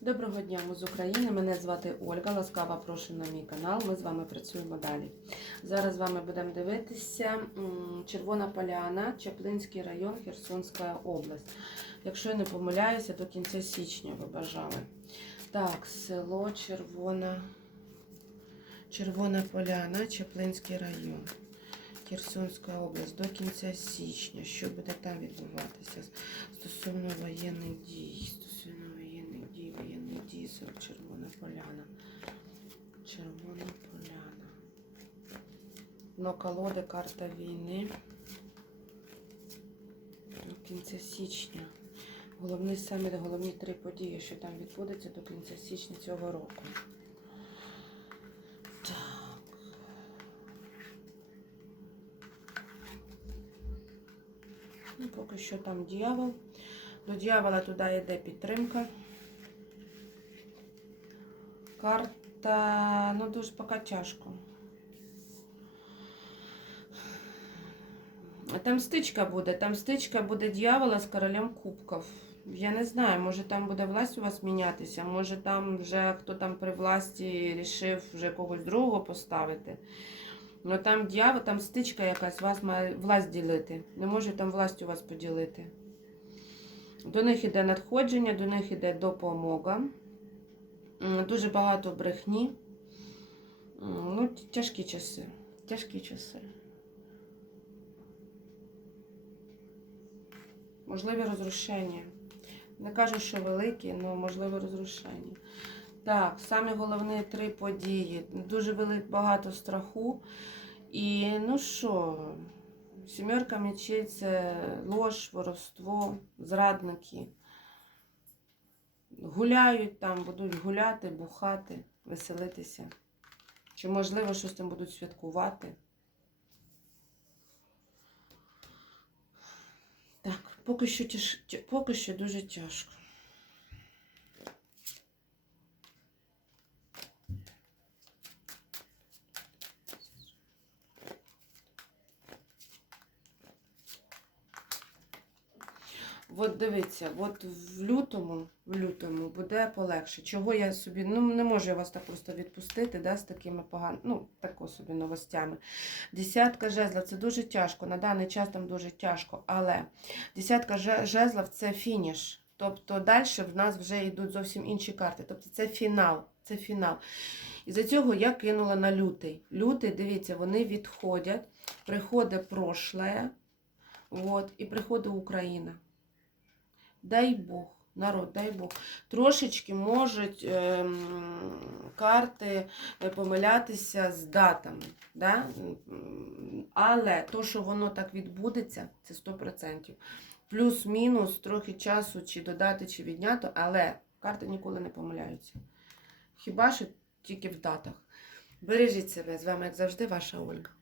Доброго дня, ми з України. Мене звати Ольга. Ласкаво прошу на мій канал. Ми з вами працюємо далі. Зараз з вами будемо дивитися Червона Поляна, Чаплинський район, Херсонська область. Якщо я не помиляюся, до кінця січня ви бажали. Так, село Червона, Червона Поляна, Чаплинський район. Херсонська область до кінця січня. Що буде там відбуватися стосовно воєнних дій? Стосовно воєнних дій, село Червона Поляна. Червона Поляна. Но колоди, карта війни. До кінця січня. Головний саміт, головні три події, що там відбудеться до кінця січня цього року. Ну, поки що там дьявол. До дьявола туди йде підтримка. Карта, ну дуже поки тяжко. Там стичка буде. Там стичка буде дьявола з королем кубків. Я не знаю, може там буде власть у вас мінятися, може там вже хто там при власті рішив вже когось другого поставити. Ну там дьявол, там стичка якась, вас має власть ділити. Не може там власть у вас поділити. До них іде надходження, до них іде допомога. Дуже багато брехні. Ну, тяжкі часи. Тяжкі часи. Можливі розрушення. Не кажу, що великі, але можливе розрушення. Так, самі головні три події. Дуже велик, багато страху. І ну що, сімерка мечей це ложь, воровство, зрадники. Гуляють там, будуть гуляти, бухати, веселитися. Чи, можливо, щось там будуть святкувати. Так, поки що, поки що дуже тяжко. От дивіться, от в лютому, в лютому буде полегше. Чого я собі, ну не можу я вас так просто відпустити, да, з такими поганими, ну, тако собі новостями. Десятка жезлів це дуже тяжко. На даний час там дуже тяжко, але десятка же- жезлів це фініш. Тобто далі в нас вже йдуть зовсім інші карти. Тобто це фінал. Це фінал. І за цього я кинула на лютий. Лютий, дивіться, вони відходять, приходить прошлое, от, і приходить Україна. Дай Бог, народ, дай Бог. Трошечки можуть ем, карти е, помилятися з датами. Да? Але то, що воно так відбудеться, це 100%. Плюс-мінус трохи часу чи додати, чи відняти, але карти ніколи не помиляються. Хіба що тільки в датах. Бережіть себе. З вами, як завжди, ваша Ольга.